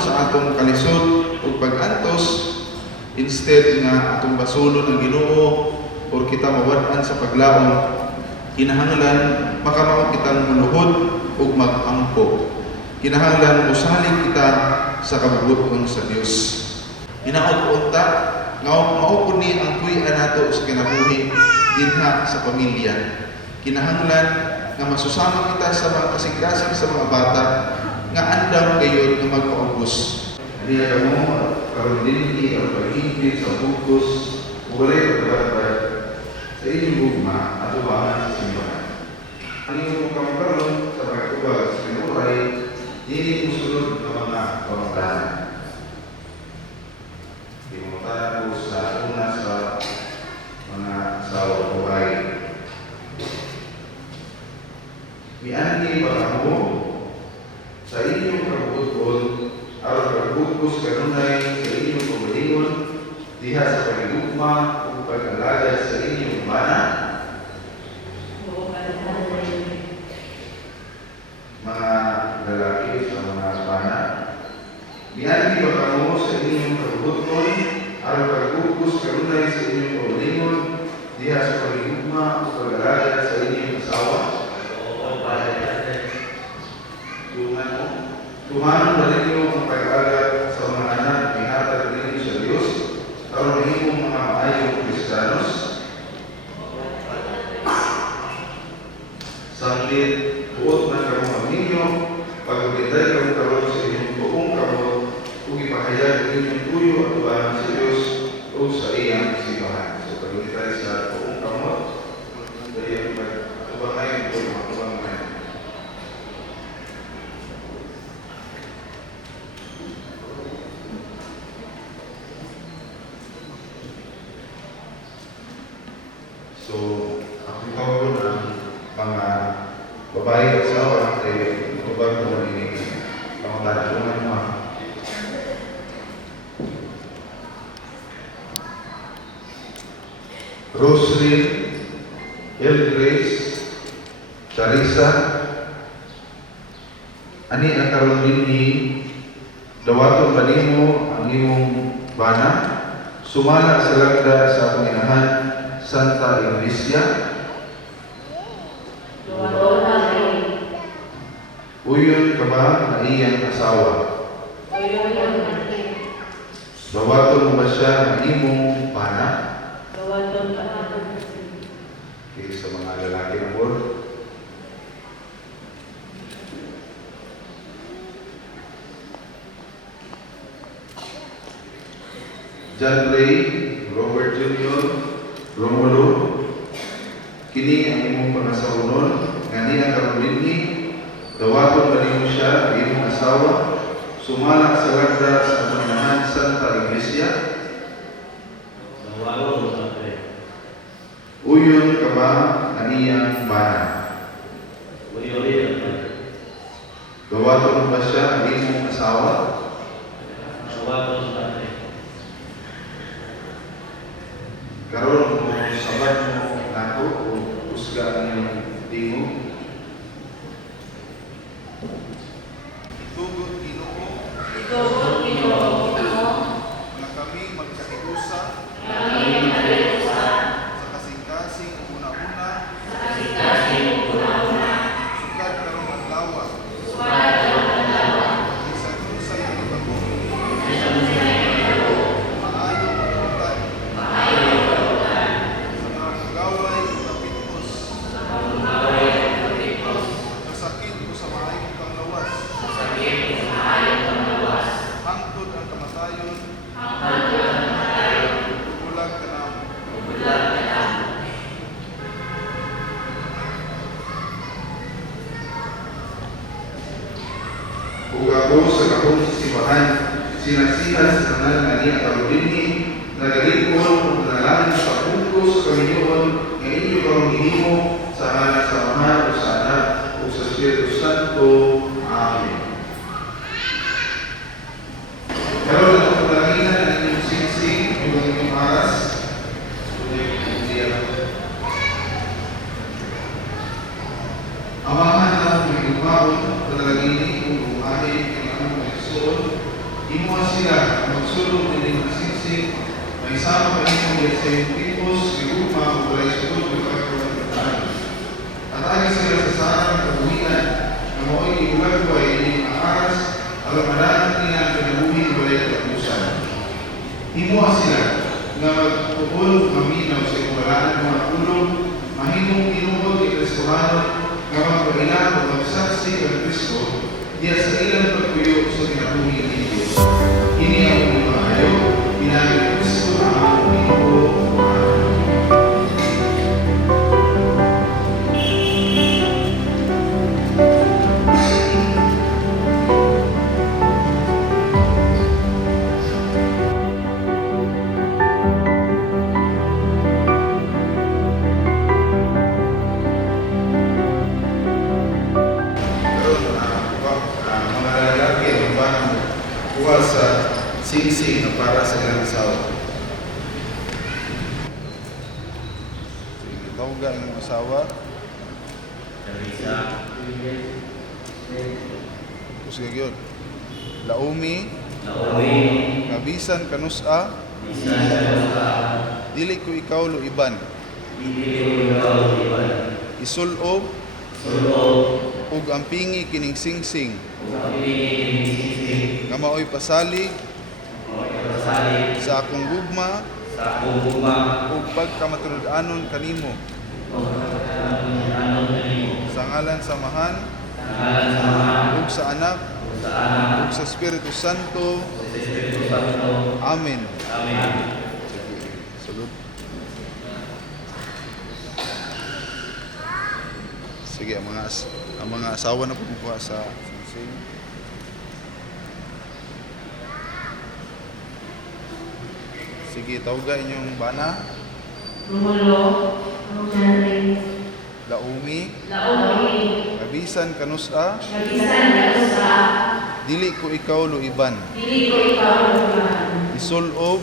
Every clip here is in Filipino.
sa atong kalisod ug pag-antos, instead nga atong basulon ang Ginoo or kita mawad-an sa paglaom, kinahanglan makamao kitang muluhod ug mag-ampo. Kinahanglan musalig kita sa kabubuton sa Dios. Hinaot-unta nga mao ni ang puy-an nato sa kinabuhi dinha sa pamilya. Kinahanglan nga masusama kita sa mga kasing-kasing sa mga bata nga andam kayo na magpaubos. Diya mo karon dinhi ang pag-ibig sa butos ug walay pagbatad sa inyong gugma at ubangan sa simbahan. Ang inyong kamkaron sa pagkatubag sa pinuray, dili musulod ng mga pamatanan. Di mo tayo sa una sa mga asawa buhay. Mianhi pagkamo sa inyong kabubuton aron kabubutos kanunay sa inyong pamalingon diha sa pagigugma ug pag-alagad sa inyong bana. Mga lalaki sa mga bana, mianhi pagkamo sa inyong kabubuton aron kabubutos kanunay sa inyong pamalingon diha sa pagigugma ug pag-alagad sa inyong asawa. Tuhan balik mo ang pag-agat sa mga anak ni hatag ninyo sa Diyos aron mahimong mga maayong Kristiyanos. Samlit, buot na kamuha ninyo, pag-uliday kang karoon sa inyong buong kamot, ug ipahayag inyong tuyo at tubahan sa Diyos o sa iyang simbahan. So, pag-uliday sa buong kamot, dahil pag-tubahan ito, matubang ngayon. So, ang tawag ng mga babae at asawa ay matubag mo ini pangatanatungan mo. Roslyn, El Grace, Charissa, ani ang karon dinhi dawaton pa nimo ang imong bana, sumala sa lagda sa Panginoon Santa Iglesia. Uyon ka ba na iyang asawa? Dawaton mo ba siya ang imong bana? Okay, sa mga lalaki ng world. John Ray, Robert Jr., Romulo, kini ang imong pangasahunon, nga niya karon dinhi, dawaton pa nimo siya, imong asawa, sumalak sa lagda sa Panginoon Santa Iglesia. Uyon ka ba na iyang bana? Dawaton ba siya ang imong asawa? Karon mo sabat mo nako o usga ang iyong tingog. Tugon Ginoo na kami magkakiusa sa kasing-kasing una-una sugad karong adlaw isa sa pagbubuti maayo magbutan sakit o sa maayong panglawas. Hangtod ang kamatayon. Bulag ka na. Ug ako sa kahong simbahan, sinasihan sa tanan nga niya karudinhi, nagalikon ug nalangin sa pagpungkos kaminyoon nga inyo karong gihimo sa ngalan sa Ama o sa Anak o sa Espiritu Santo. Amen. Karon ang paglanginan ang inyong singsing ug ang inyong aras. Amahan ang mga igmaon, panalangini ug umahin ang among igsoon magsulong din ng sinsing, may sama pa ninyo sa iyong tipos, gigugma, o walay sunod, may pagkakulang. At agad sila sa sarang kabuhian, na mo'y iulagway ining aaras, alamadanan niya ang kinabuhin walay katapusan. Himuha sila, nga magpupul, maminaw sa ikumalaan ng mga tulong, mahimong tinubod ni Kristohano, nga magpailang o magsaksi ng Kristo, diya sa ilang pagpuyo sa kinabuhin ni Diyos. Ini ang mga kayo, pinagin ni Kristo ang among Ginoo. Kuha sa sing-sing na para sa ilang asawa. Sige, tawag ang iyong asawa. Sige yun. Laumi. Kabisan kanusa. Dili ko ikaw luiban. Isulob. Ug ampingi kining sing-sing. Nga mao'y pasalig sa akong gugma ug pagkamatunud-anon kanimo sa ngalan sa Amahan ug sa Anak ug sa Espiritu Santo. Amen. Salud. Sige, ang mga asawa na pupuha sa sing-sing. Sige, tawaga inyong bana. Laumi. Kabisan kanusa. Dili ko ikaw luiban. Isulob.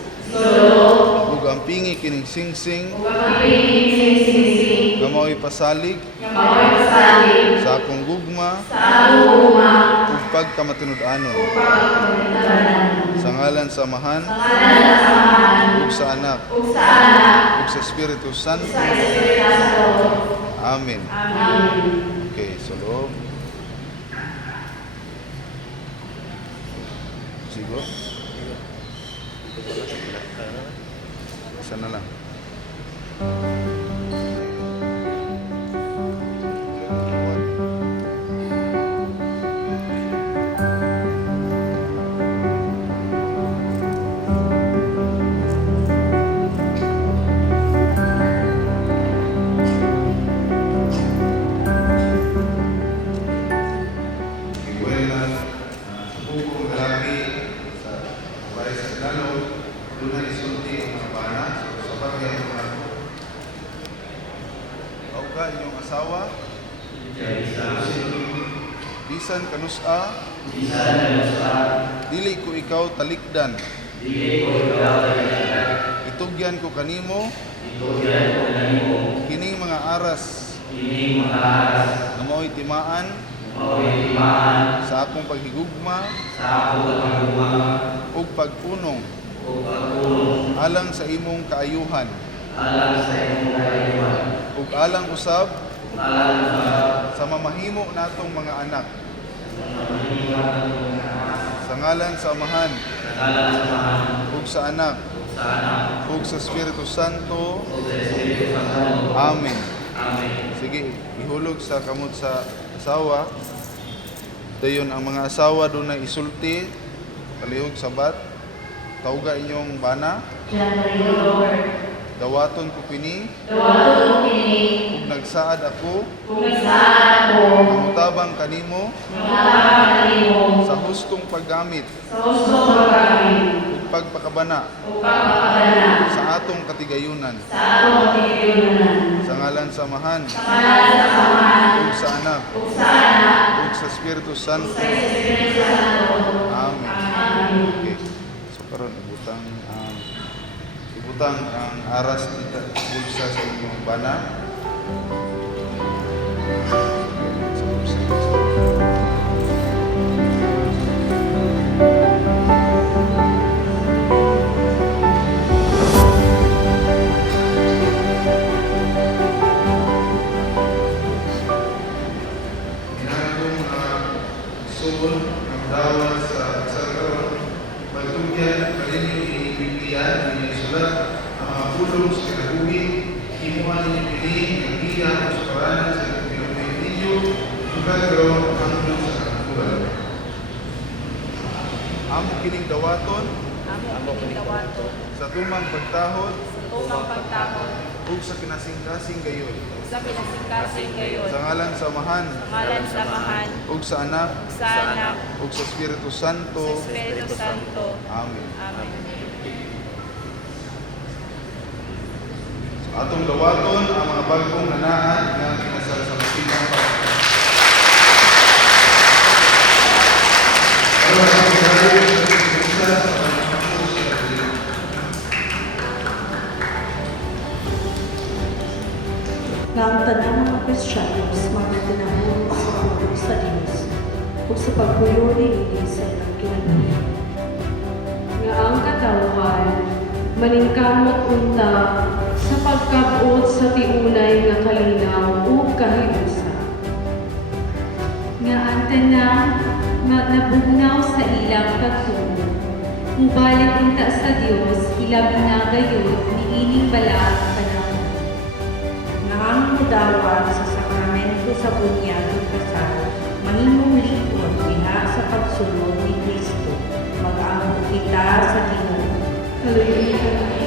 Ug ampingi kining sing-sing. Nga mao'y pasalig sa akong gugma ug pagkamatunud-anon sa ngalan sa Amahan ug sa Anak ug sa Espiritu Santo. Amen. Okay, so loob. Sigo. Isa na lang. Inyong asawa bisan kanusa dili ko ikaw talikdan itugyan ko kanimo kining mga aras na mao'y timaan sa akong paghigugma ug pagpunong alang sa imong kaayuhan ug alang usab sa mamahimo natong mga anak sa ngalan sa Amahan ug sa Anak ug sa Espiritu Santo. Amen. Sige, ihulog sa kamot sa asawa. Dayon ang mga asawa doon na isulti palihog sabat. Tawga inyong bana. Dawaton ko kini. Ug nagsaad ako. Namutabang kanimo. Sa hustong paggamit. Ug pagpakabana. Sa atong katigayunan. Sa ngalan sa Amahan. Ug sa Anak. Ug sa Espiritu Santo. Amen. Okay. So karon ibutang ang aras nita bulsa sa inyong bana. Sa bulsa. dawat sa karon pagtugyan paninyo i-Biblia ni sulat ang mga pulong sa kinabuhi himuan ni pili ang iya sa paranan sa pinagpili ninyo sulat karon hangtod sa kanabuhan. Amo kining dawaton Amo kinidawato, sa tumang pagtahod tumang pagtapon, ug sa kinasing-kasing gayon sa pinasingkasing gayon, sa ngalan sa Amahan ngalan sa Amahan, ug sa Anak sa Anak, ug sa Espiritu Santo. sa Espiritu Santo. Amen. Amen. Atong dawaton ang mga bagong nanaan nga kinasal sa masinang Nga ang tanang mga Kristiyanos magnatinahon sa pagpuli sa Diyos o sa pagpuyuri ini sa ilang kinabuhi. Nga ang katawhan maningkamot unta sa pagkabot sa tiunay nga kalinaw o kahiusa. Nga ang tanang nga nabugnaw sa ilang pagtumo. Mubalik unta sa Diyos ilang inagayon ni ining balaan panahon. Nangangudawan sa sakramento sa bunyag ng kasal, mahimong likod diha sa pagsunod ni Kristo, mag-ampo kita sa Ginoo. Hallelujah.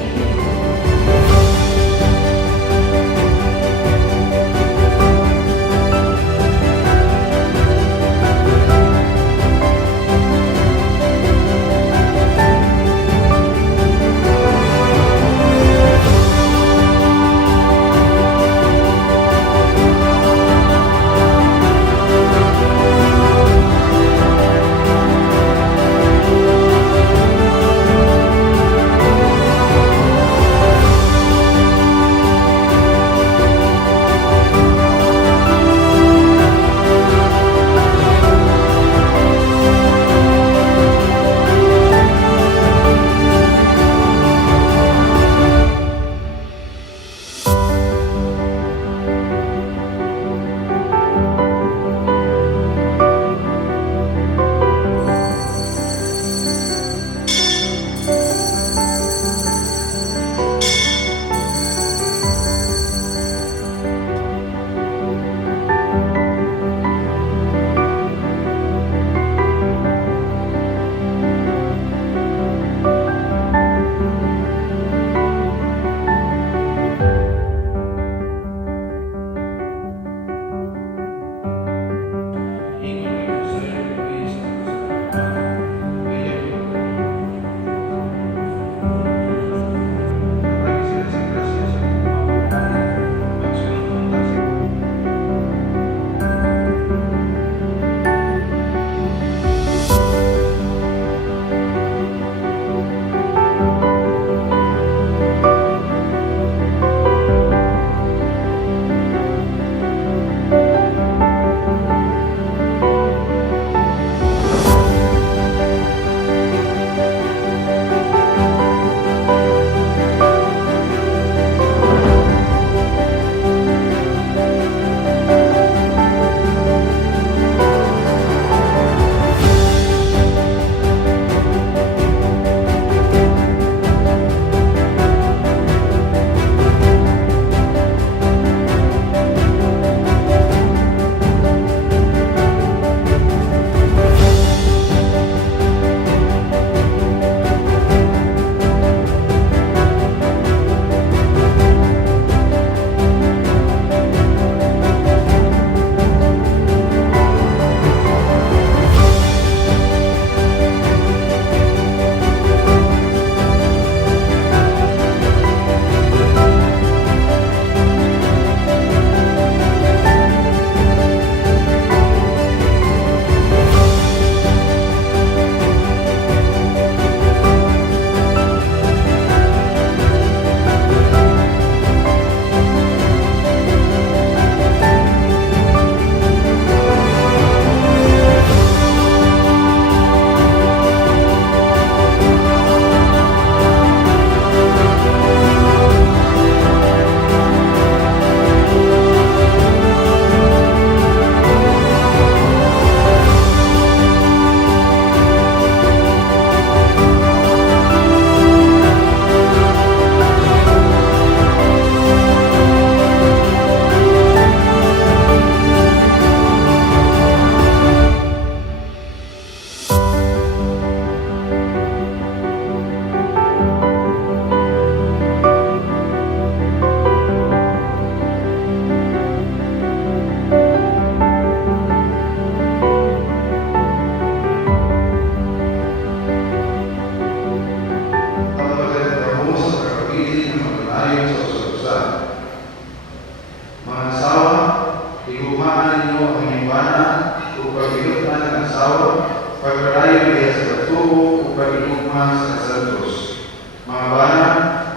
paglalayo niya sa pagtuo o pag-igugma sa Santos. Mga bana,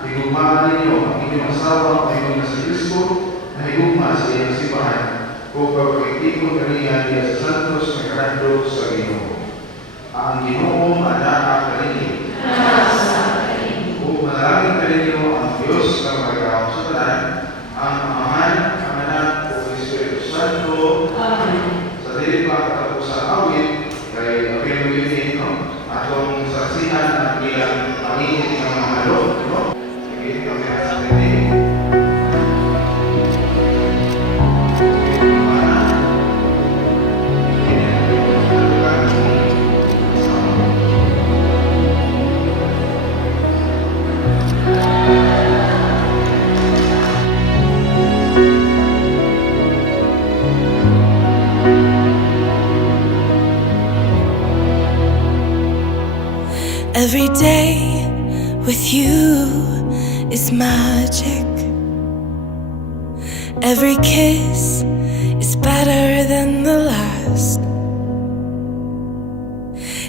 higugmaan ninyo ang inyong asawa ang inyong nasa Kristo na higugma sa iyong sipahan o pagpagkikon kaniya niya sa Santos na karando sa Ginoo. Ang Ginoo manaa kaninyo. O manalangin kaninyo ang Diyos na magagawa sa tanan, ang Amahan, ang Anak, o Espiritu Santo. Amen. Sa dili pa katapusang awit, kay apelo yun atong saksihan ang ilang panginit ng mga halok, no? Sige, kami sa dili. Every day with you is magic. Every kiss is better than the last.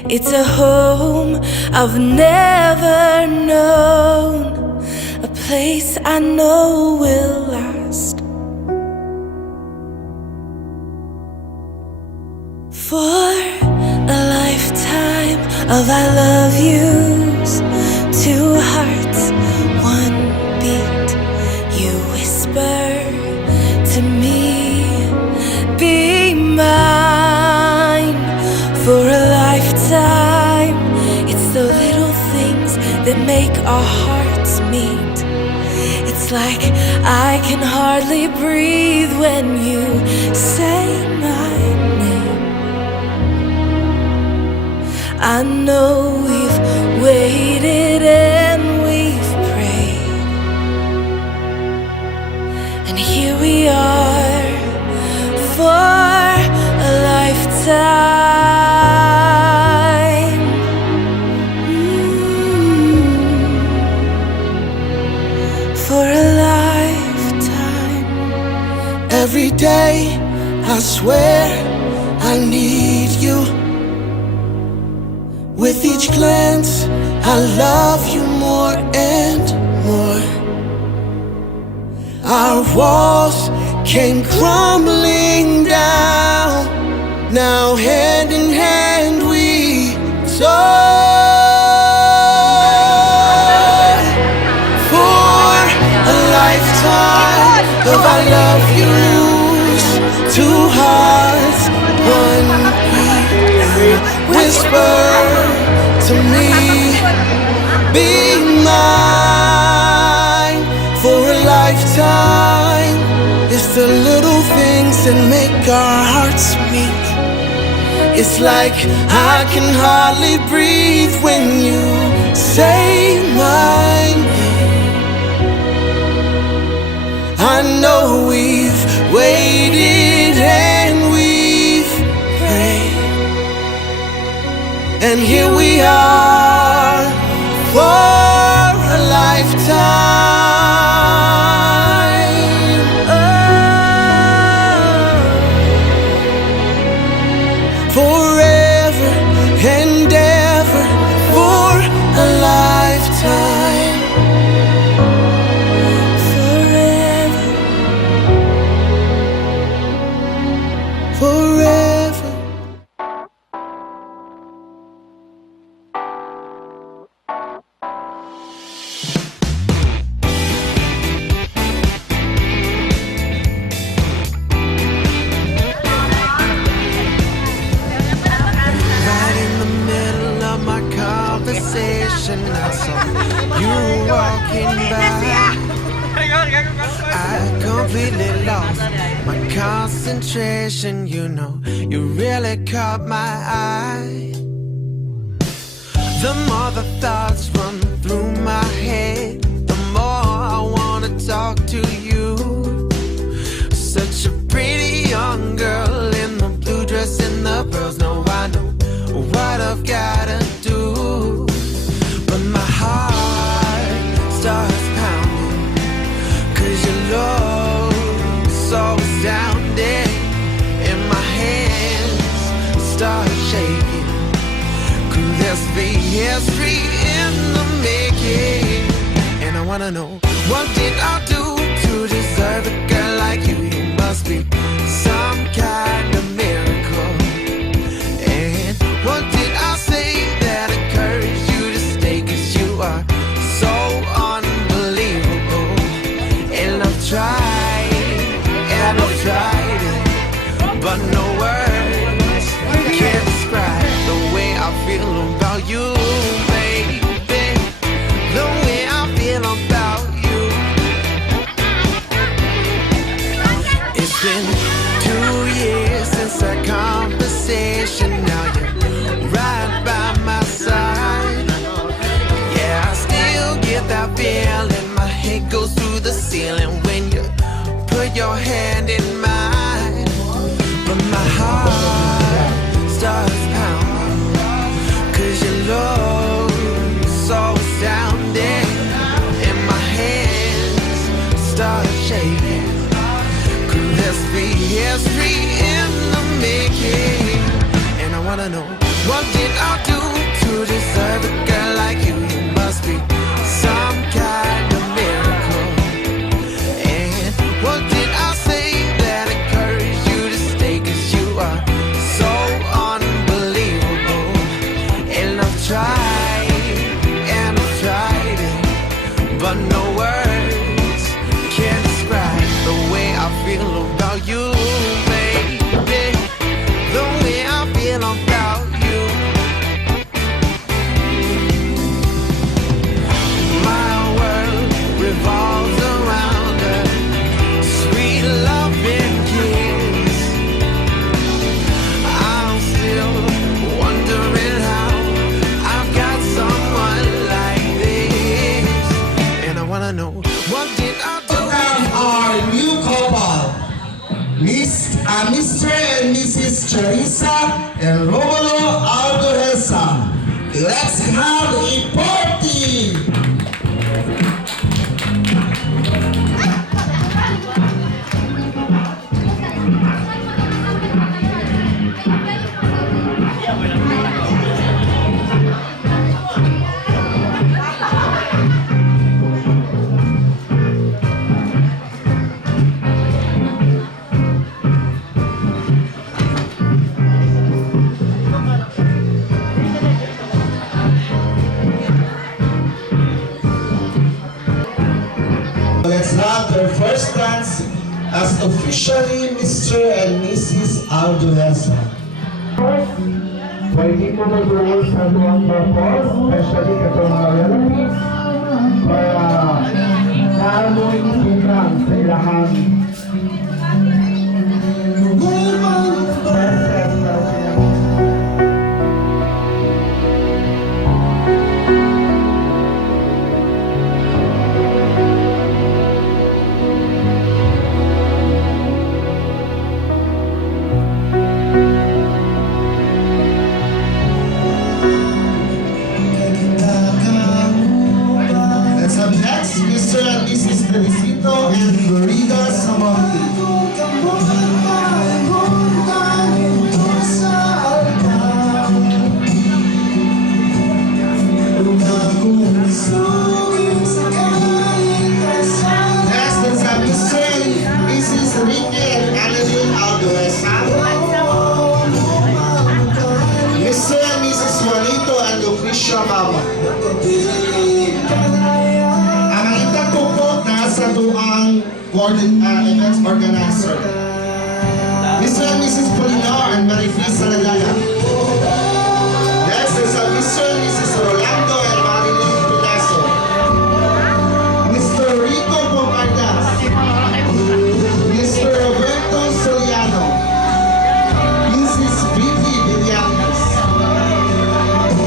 It's a home I've never known, a place I know will last. For a lifetime of I love yous, two hearts, one beat. You whisper to me, be mine. For a lifetime, it's the little things that make our hearts meet. It's like I can hardly breathe when you say my name. I know we've waited and we've prayed, and here we are for a lifetime. For a lifetime. Every day I swear I need you. With each glance, I love you more and more. Our walls came crumbling down. Now hand in hand we soar. For a lifetime of I love yous, two hearts, one beat. Whisper to me, be mine. For a lifetime, it's the little things that make our hearts meet. It's like I can hardly breathe when you say my name. I know we've waited and we've prayed, and here we are for a lifetime. Oh, forever and ever for a lifetime. Forever, forever. Right in the middle of my conversation, I saw you walking by. I completely lost my concentration. You know, you really caught my eye. The more the thoughts run through my head, the more I wanna talk to you. Such a pretty young girl in the blue dress and the pearls. Now I know what I've gotta do, but my heart starts pounding, 'cause your love so astounding, and my hands start shaking history in the making. And I wanna know, what did I do to deserve a girl like you? You must be some kind of miracle. And what did I say that encouraged you to stay? 'Cause you are so unbelievable. And I've tried it, but no words can't describe the way I feel about you, baby. The way I feel about you. It's been 2 years since our conversation. Now you're right by my side. Yeah, I still get that feeling. My head goes through the ceiling when you put your hand in mine. But my heart starts pounding, 'cause your love is so astounding. And my hands start shaking. Could this be history in the making? And I wanna know, what did I do to deserve a girl like you? You must be some kind of miracle. And what did I say that encouraged you to stay? 'Cause you are so unbelievable. And I've tried it, but no words can describe the way I feel about you, baby. The way I feel about you. My world revolves around a sweet loving kiss. I'm still wondering how I've got someone like this. And I wanna know, what did I do? Our new couple, Mr. and Mrs. Teresa and Romulo Aldohesa. Let's have a party! Let's have their first dance as officially Mr. and Mrs. Aldohesa. Pwede mo mag-uwi sa mga purpose, especially katong mga relatives, para naamon ilang sa ilahan. Let's have next Mr. and Mrs. Teresito and Lorida Samonte. Next, let's have Mr. and Mrs. Ricky and Annalyn Aldohesa. Mr. and Mrs. Juanito and Lucrecia Mama. Ang itang tukot na sa tuang events organizer. Mr. and Mrs. Polinar and Marifis Saladaya. Next is Mr. and Mrs. Rolando and Marilyn Pilaso. Mr. Rico Pomardas. Mr. Roberto Soliano. Mrs. Vicky Villanes.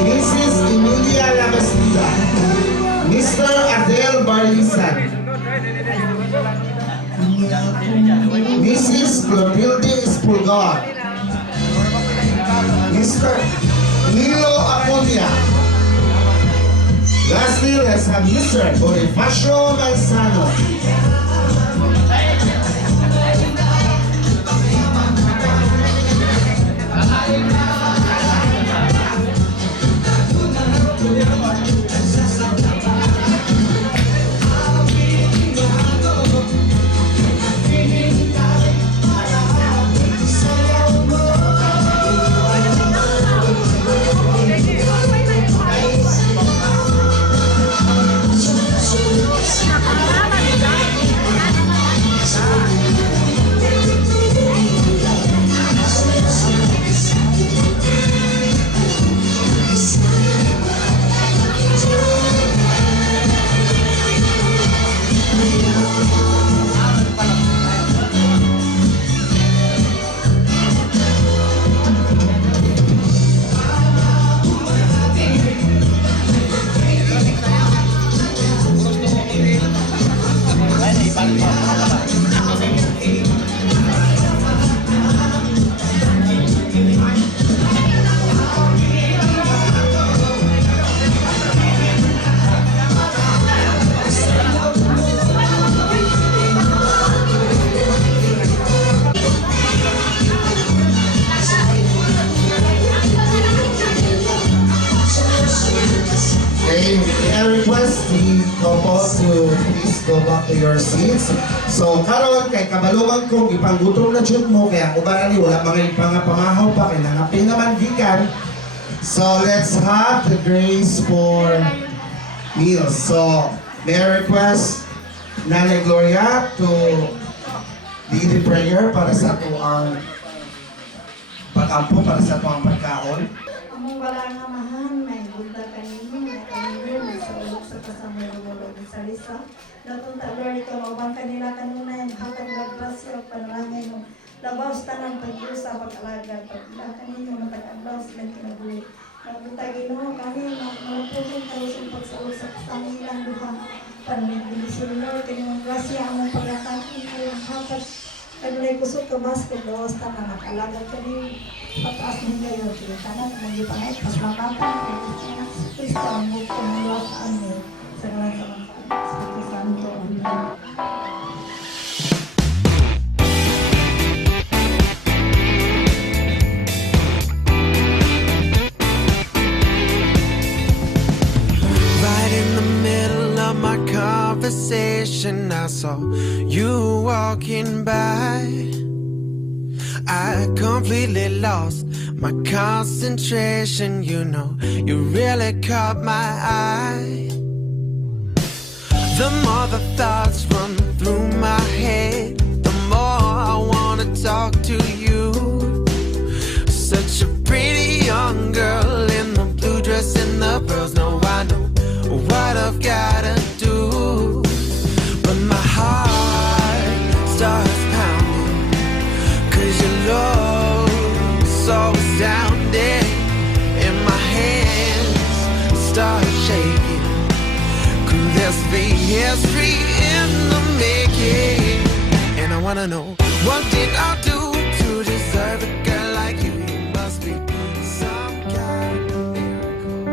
Mrs. Emilia Labastida. Mr. Adel Barlisan. Mrs. Clotilde Espulgar. Mr. Nilo Aponia. Lastly, let's have Mr. Bonifacio Manzano. Okay, I request the couple to please go back to your seats. So, karon kay kabalungan kong ipanggutom na jud mo, kaya ang uban ni wala mga pamahaw pa, kay nangapin naman gikan. So, let's have the grace for meals. So, may I request Nanay Gloria to lead the prayer para sa ito ang pag-ampo, para sa ito ang pagkaon. Among wala nga mahan, may bunta kanino, may kanino, may sulok sa kasama ng mga sa lisa. Natunta, Lord, ito, mawang kanila kanunay, hatang naggrasya, panalangin mo. Labaw sa tanang pag-usa, pag-alaga, pag-ila kanino, matag-adlaw silang kinabuhi. Nagbutagin mo kami, malapulong tayo sa pagsalok sa kasamilang duha. Panalibisin, Lord, kanyang grasya, among pag-atakin kayo, hapat. Kagulay kusog ka bas, kung lawas tanang nakalaga kami. Pataas ng gayon, tanang mag-ipangay, pas makapang, Kristo ang buko ng lawas sa amin. Sa ngalan sa mga Espiritu Santo. Amen. Right in the middle of my conversation, I saw you walking by. I completely lost my concentration, you know, you really caught my eye. The more the thoughts run through my head, the more I wanna talk to you. Such a pretty young girl in the blue dress and the pearls. Now I know what I've gotta do, but my heart starts pounding, 'cause your love so astounding, and my hands start shaking. Could this be history in the making? And I wanna know, what did I do to deserve a girl like you? You must be some kind of miracle.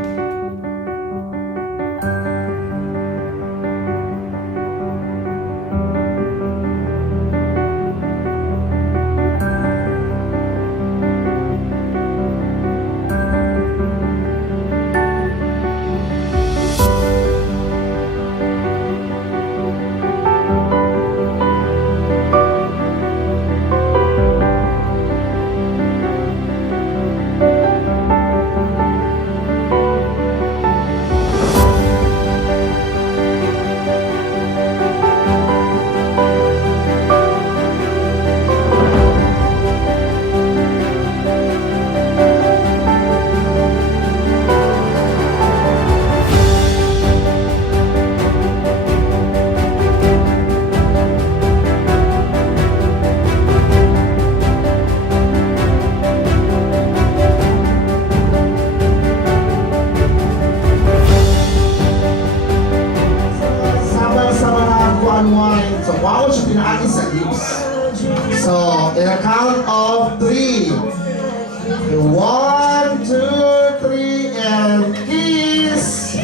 So, wow, siya pinaagi sa lips. So, in a count of 3. 1, 2, 3, and kiss!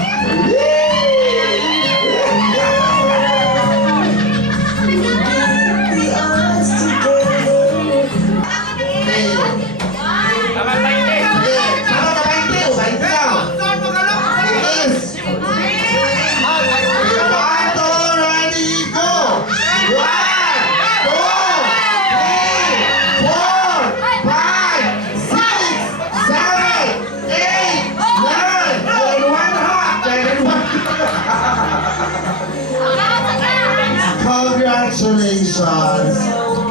Congratulations!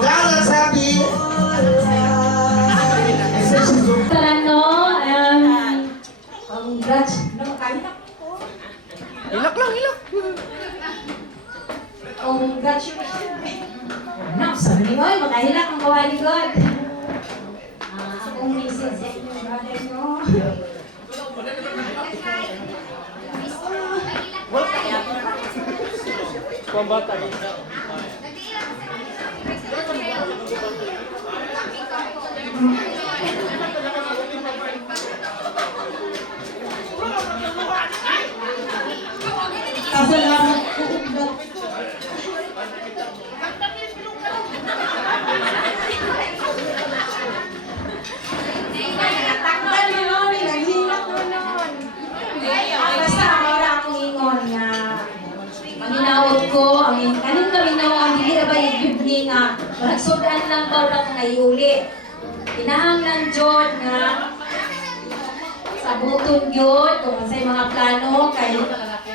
Now let's happy! Tarano, congrats. No, Hilak lang, hilak. Congratulations. No, sabi ni Goy, makahilak ang kawali God. Akong message sa inyo, brother nyo. Pambata. Kasalamat ko. Takpan mo nun, naghilak mo nun. Basta, wala lang daw na ngayuli. Kinahanglan jud nga sa buton yun, kung sa mga plano, kay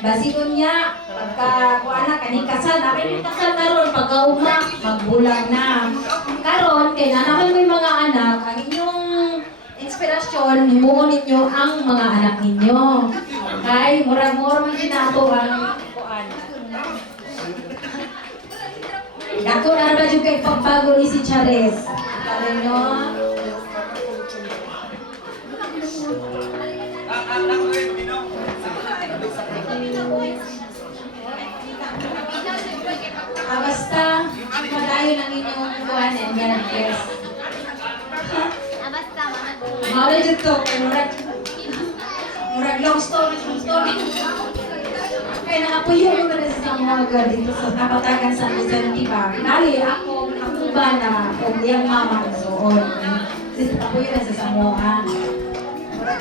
basigon niya, pagka kuana kaning kasal, namin yung kasal karon pagkauma, magbulang na. Karon, kay naman may mga anak, ang inyong inspirasyon, himuon ninyo ang mga anak ninyo. Kay, murag-mura man ginato ang kuan. Dako na ba yung kay pagbago ni si Chares? Kaya nyo? Basta, padayon ang inyong kuhan and yan, yes. Mawala dyan to, kay murag long story. Kaya nakapuyo ko na sa mga dito sa Napatagan sa Luzon, diba? Nali, ako ba na kung iyang mama suon. Nakapuyo na sa Samoa.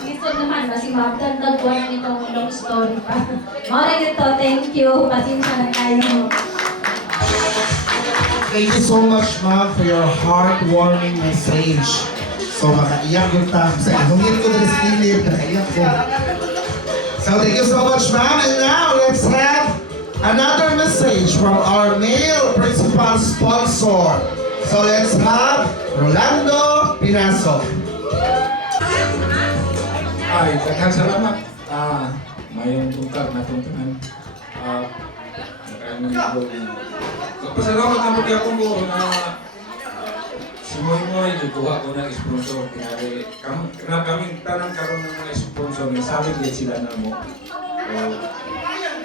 Gusto naman, masing mabdagdag ko ang itong long story pa. Mawala dito, thank you. Pasensya na kayo. Thank you so much, ma'am, for your heartwarming message. So, makaiyak yung tam. Sa ihungin ko na sa kilid, nakaiyak ko. So, thank you so much, ma'am. And now, let's have another message from our male principal sponsor. So, let's have Rolando Pinaso. Ay, daghang salamat. Mayong buntag na tuntunan. Pasalamat na pagkakon ko na si Moy nagkuha ko ng sponsor. Kaming tanang karoon ng mga sponsor na sabi din sila na mo.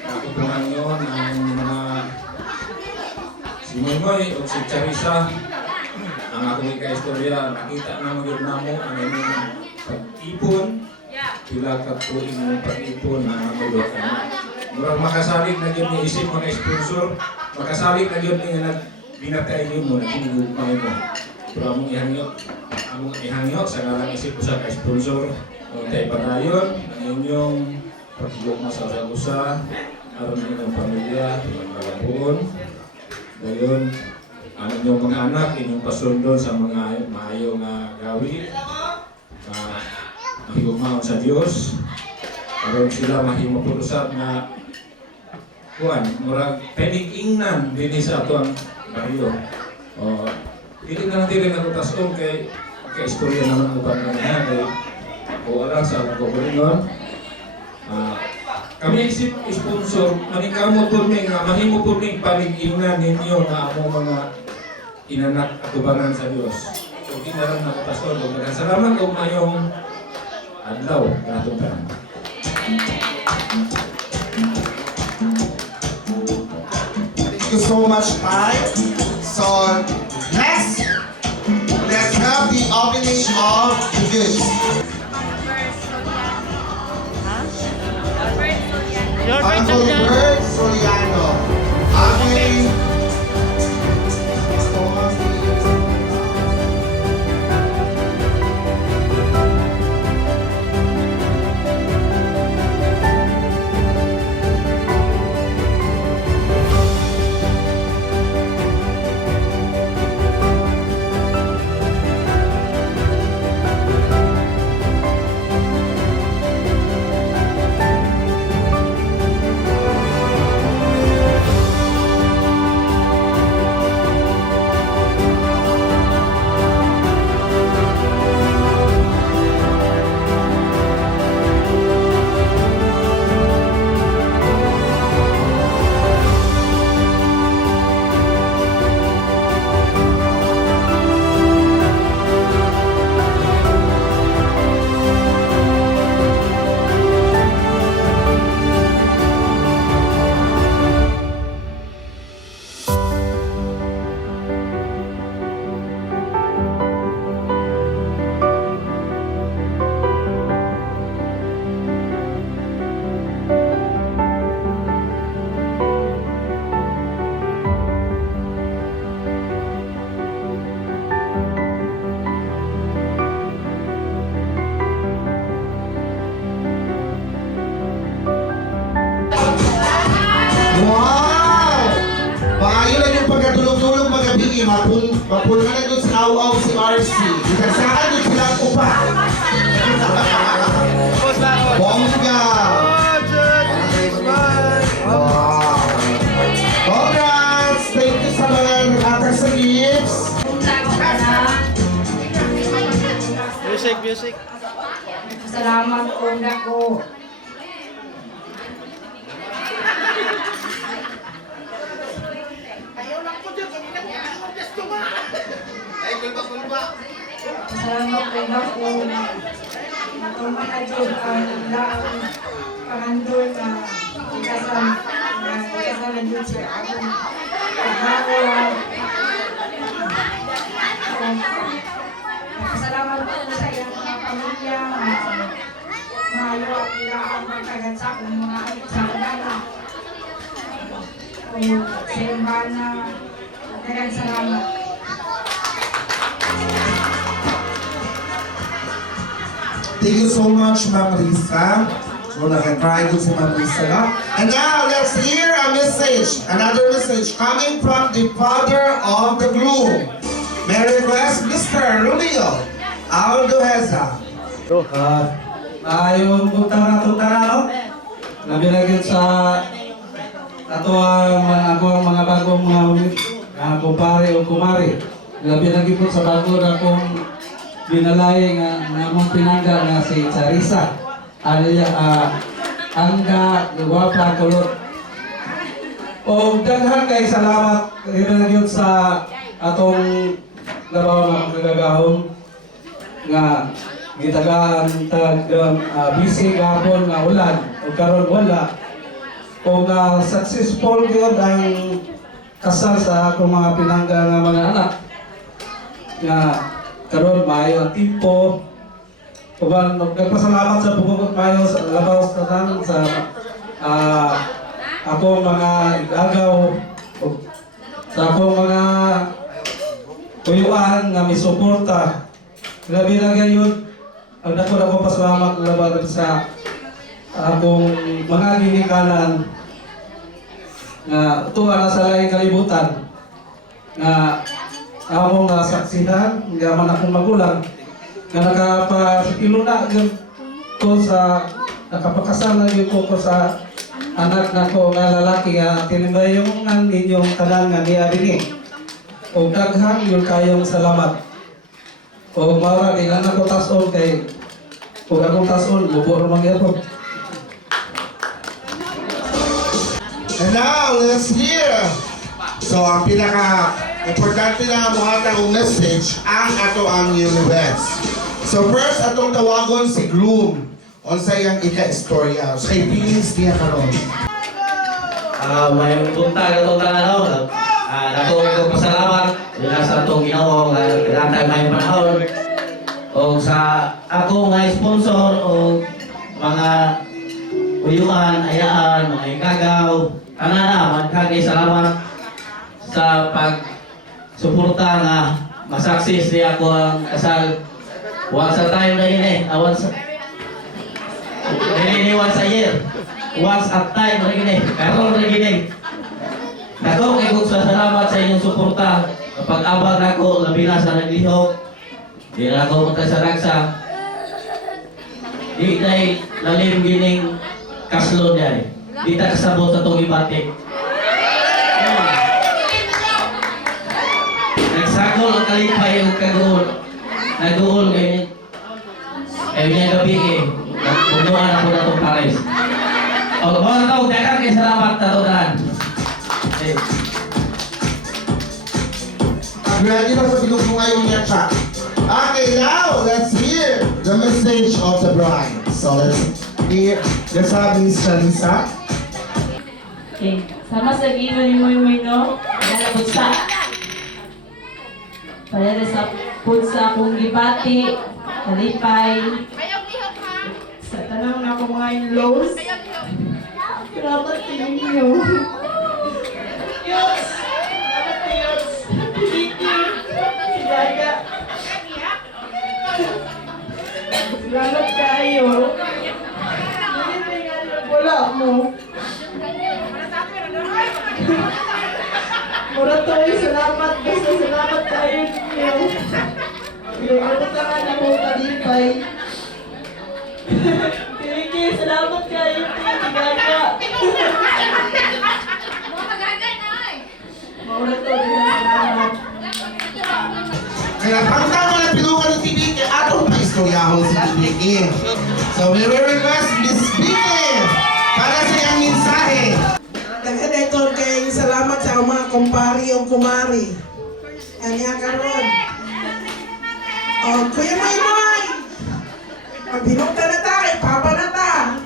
Nakupungan yun ang mga si Moy o si Charissa. Ang akong ika-istorya, nakita na mo na mo ang inyong pag-ipon. Pila ka po inyong pag-ipon na magulot ka. Murag makasalig na yun ni isip mga sponsor, makasalig na yun ni binatay niyo mo, nakinugupay mo. Pero among ihangyo sa ngalang isip ko sa ka-sponsor, ang tayo padayon, ang inyong pag-ibok na sa usa, aron inyong pamilya, inyong kalabuon. Dayon, ang inyong mga anak, inyong pasundon sa mga maayo nga gawin, mahigugmaon sa Diyos, aron sila mahimapurusat na kuan, murag penig-ingnan din sa ato ang baryo. Dili na natin rin nakutasong kay istorya naman ang upan na niya, kay wala sa ako ko rin nun. Kami isip sponsor, maningkamot po rin nga, mahimo po rin palig-ingnan ninyo na among mga inanak at ubanan sa Diyos. So, di na lang nakutasong. Salamat o mayong adlaw na itong tanan. Thank you so much, Mike. So, next, let's have the opening of the gifts. Uncle Bert Soliano. Aming Bigi, mapul na doon sa aw-aw si RC. Ikasaan doon silang upa. Bongga! Wow! Congrats! Thank you sa mga nakatag sa gifts. Punta ko ka na. Music. Salamat po na ko. Salamat po na ko. Natuman na dyan ang laang pangandol na ikasan dyan siya akong paghawa. Salamat po sa iyong mga pamilya, maayo at ilaan magkagansak ng mga eksagana. O sa imbana, dagang salamat. Thank you so much, Ma'am Risa. So, nakatry ko si Ma'am Risa na. And now, let's hear a message, another message coming from the father of the groom. May request, Mr. Romeo Aldoheza. Yung tutara-tutara, no? Nabinagin sa ato ang mga bagong kumpare o kumari. Nabinagin po sa bago na kong binalay nga namong pinangga nga si Charissa. Angga, guwapa, kulot. O daghan kay salamat rin sa atong labaw na kagagahon nga gitagaan busy gahapon nga ulan o karon wala o nga successful gyud ang kasal sa akong mga pinangga nga mga anak nga karon maayo ang timpo uban nagpasalamat sa pugugot maayo sa labaw sa tanan sa akong mga igagaw o sa akong mga tuyuan nga misuporta. Grabe na gayon. Ang dako pasalamat laban sa akong mga ginikanan nga tuwa na sa laing kalibutan nga among nasaksihan nga man akong magulang nga nakapasilo na ko sa nakapakasal na yun ko sa anak na ko nga lalaki nga tinibayong ninyong tanan nga niya o daghan yun kayong salamat. O mara ilan ako tason kay kung akong tason, bubo naman yan. And now, let's hear. So, ang pinaka-importante na muhatang message ang ato ang newlyweds. So, first, atong tawagon si groom. O sa iyang ika-istorya. So, kay feelings niya karon. May punta na itong tananaw. Ako ko pasalamat sa itong Ginoo nga nagantay may panahon. O sa ako nga sponsor o mga uyuan, ayaan, mga ikagaw. Kanana, magkagay salamat sa pagsuporta nga masaksis niya ako ang kasal. Once a time na yun once a year. Once a time na yun Karoon na yun Dako kay kong salamat sa inyong suporta. Kapag abang ako, labi na sa naglihok. Di na ako punta sa raksa. Di tayo lalim gining kaslon yan. Di tayo kasabot sa itong ibatik. Nagsagol ang kalipay yung kagool. Nagool kayo. Kaya niya gabi Pagbunuan ako na itong pares. O, mga tao, dagang kayo salamat na ito daan. Ready na sa pinugong ngayon niya siya. Okay, now, let's hear the message of the bride. So, let's hear. Let's have Miss Charissa. Okay. Sama sa gino ni Moy no? Nalabot sa. Pwede sa putsa kong gibati, kalipay. Sa tanang na kong mga in-laws. Salamat sa inyo. Yes! Salamat sa iyo. Thank you. Silaga. Salamat kayo. Wala mo. Mura to, salamat. Pinagkaroon ako kalipay. Piniki, salamat kayo. Pinagaga. Mauna to, salamat. Kaya pagkama na pinukan ng Tibiki, atong pa istoryahon si Tibiki. So we will request Miss Biki para sa iyang mensahe. Nagkadayton kay salamat sa mga kumpari o kumari. Kanya karon. Kuya Maymoy! Magbinukta na ta, kay Papa na ta.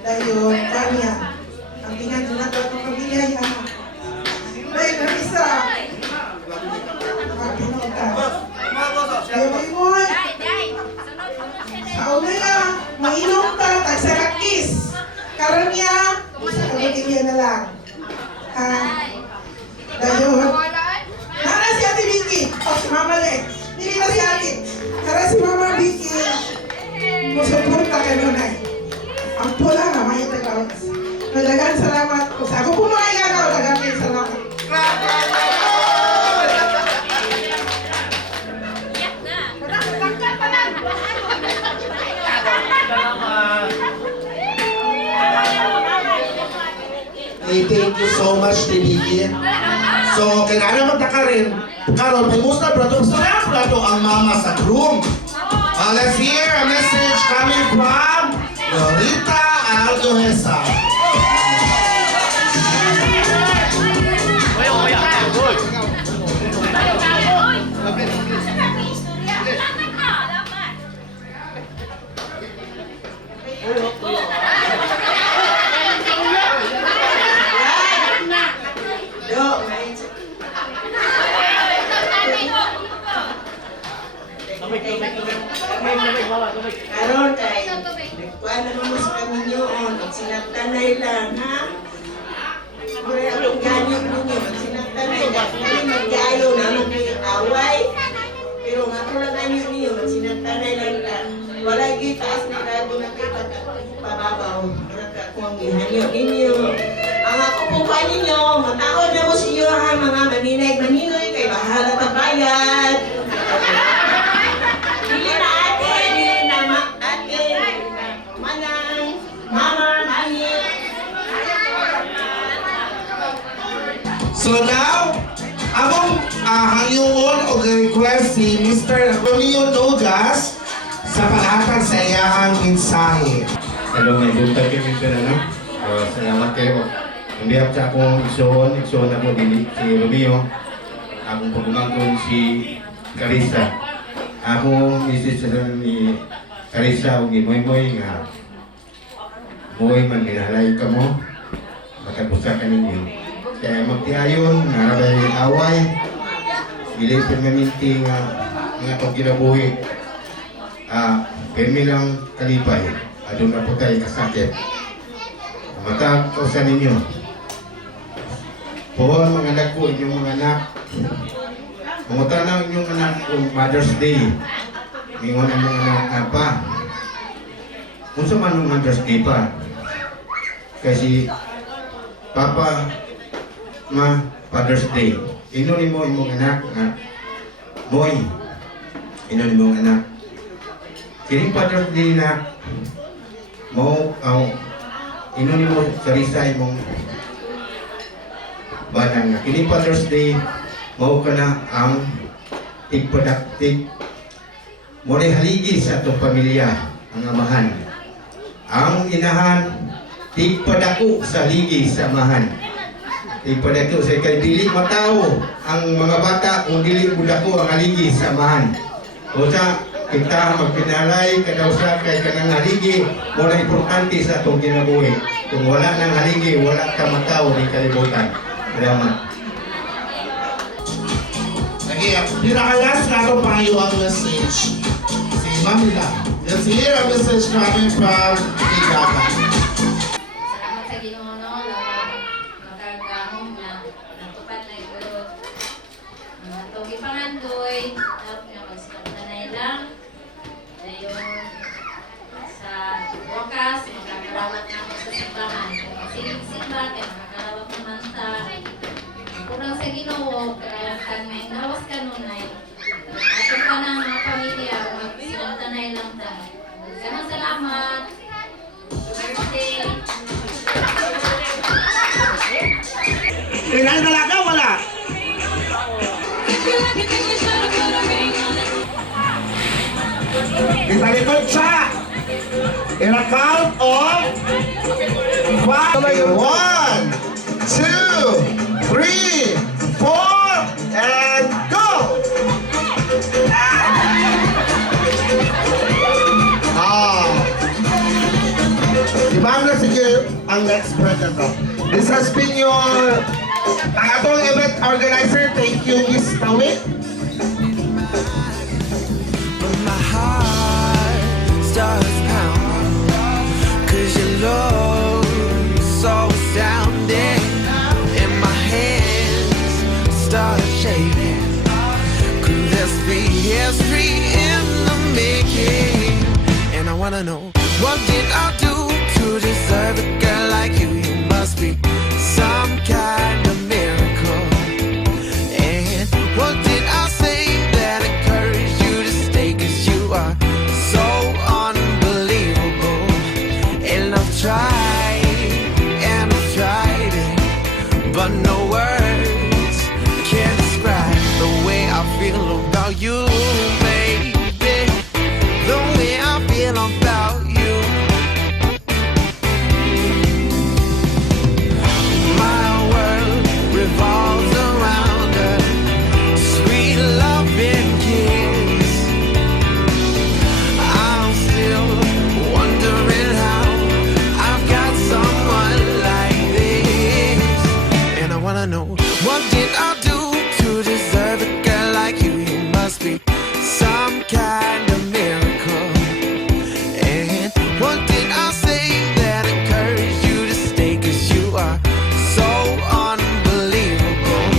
Dayon, kanya. Ang ginagawa na ito ang pamilya niya. May Larissa! Magbinukta. Kuya Maymoy! Sa una niya, mainom ta, tagsakakis. Karon niya, sa pamilya na lang. Dayon. Nara si Ate Vicky. O si Mama Le. Hindi na si Ate. Nara si Mama Vicky. Musuporta ka nun ay. Ang pula nga, may tagawas. Nalagaan salamat. Kung sa ako po mga igagaw, nalagaan kayo salamat. Hey, thank you so much, Tibiki. So, kailangan magtaka rin. Karon, may musta plato. Sarap plato ang mama sa room. Let's hear a message coming from Lorita Aldohesa. Karon kay nagkuhan naman mo sa kaminyoon. Magsinagtanay lang, ha? Mura ang ganyo ninyo. Magsinagtanay lang. Hindi mag-iayo naman kayo away. Pero nga ko lang ganyo ninyo. Magsinagtanay lang lang. Wala gitaas na rado na kayo pababaw. Mura ka kung gihanyo ninyo. Ang ako po pa ninyo, matawad na mo sa iyo, ha? Mga maninay-maninoy kay bahala tabayad. Dili na ate, dili na ate, manang, mama, mami. So now, among hangyoon o request si Mr. Romeo Nogas sa paghatag sa iyahang mensahe. Hello, may buntag kami pera na. Salamat kayo. Hindi ako sa akong igsoon ako din si Romeo. Akong pagumangkon si Carissa. Ako, Mrs. ni Carissa o Moy nga Moy man ginalay ka mo matapusa ka ninyo. Kaya magtiayon, narabay away, bilis permanente nga itong kinabuhi. Permi lang kalipay, adun na po tayo kasakit. Matag ko sa ninyo. Pohon mga anak ko, inyong mga anak. Mungutan na inyong anak kung Mother's Day. Mingon ang mga anak pa. Kung sa man Mother's Day pa. Kasi Papa, Ma, Father's Day. Inunin mo imong anak nga Boy. Inunin mo anak. Kining Father's Day na mo inunin mo Carissa imong banang. Kining Father's Day mao ka na ang tigproduktig mo rin haligi sa itong pamilya ang amahan. Ang inahan tigpadako sa haligi sa amahan. Tigpadako sa kay dili matao ang mga bata kung dili budako ang haligi sa amahan. O sa kita magpinalay kadaw sa kay kanang haligi mo na importante sa itong kinabuhi. Kung wala nang haligi, wala ka matao ni kalibutan. Salamat. Pinakalas na ito pa yung message. Si Mamila. Let's hear a message coming from Igaba. Salamat sa Ginoo no magagahom na natupad na igurot. Atong ipangandoy, dapat nga magsinagtanay lang. Dayon sa wakas, magkakarawat na ako sa simbahan. Kung magsinig-simba, kaya magkakarawat naman ta. Kurang sa Ginoo, kaya kan may nawas kanunay, Ato ka ng mga pamilya, magsilantanay lang ta. Daghang salamat. Birthday. Ilan talaga wala? Italikod siya! In a count of 5, 1, 2, 3, 4, and go! Imam na sige ang next present ko. This has been your ang atong event organizer. Thank you, Miss Tawit. But my heart starts pounding, 'cause your love is so astounding. And my hands start shaking. Could this be history in the making? And I wanna know, what did I do to deserve a girl like you? You must be some kind of miracle. And what did I say that encouraged you to stay? 'Cause you are so unbelievable. And I've tried it, but no words can describe the way I feel about you, baby. The way I feel about you. My world revolves around a sweet loving kiss. I'm still wondering how I've got someone like this. And I wanna know, what did I do to deserve a girl like you? You must be some kind of miracle. And what did I say that encouraged you to stay? 'Cause you are so unbelievable.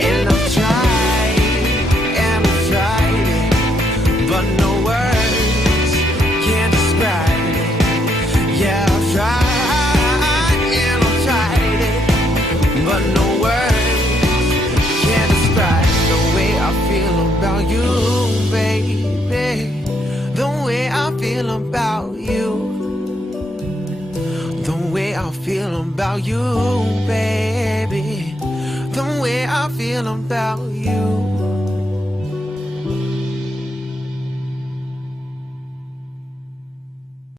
And I've tried it, but no words can describe it. Yeah, I've tried it, but no words can describe the way I feel about you, baby. The way I feel about you. The way I feel about you, baby. The way I feel about you.